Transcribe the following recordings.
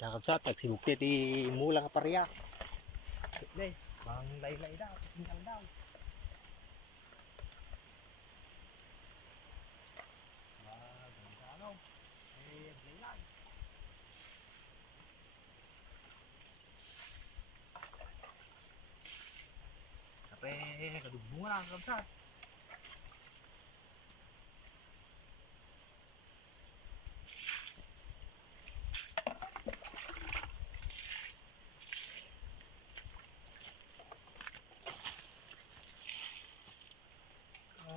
Sakap sa tag si Bukti ti mula nga pareya. Dai, bang laylay daw, tingkal daw. Ah, ganun sa ano?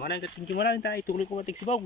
Sama na tingin mo lang tayo, ituloy ko matig si Bob.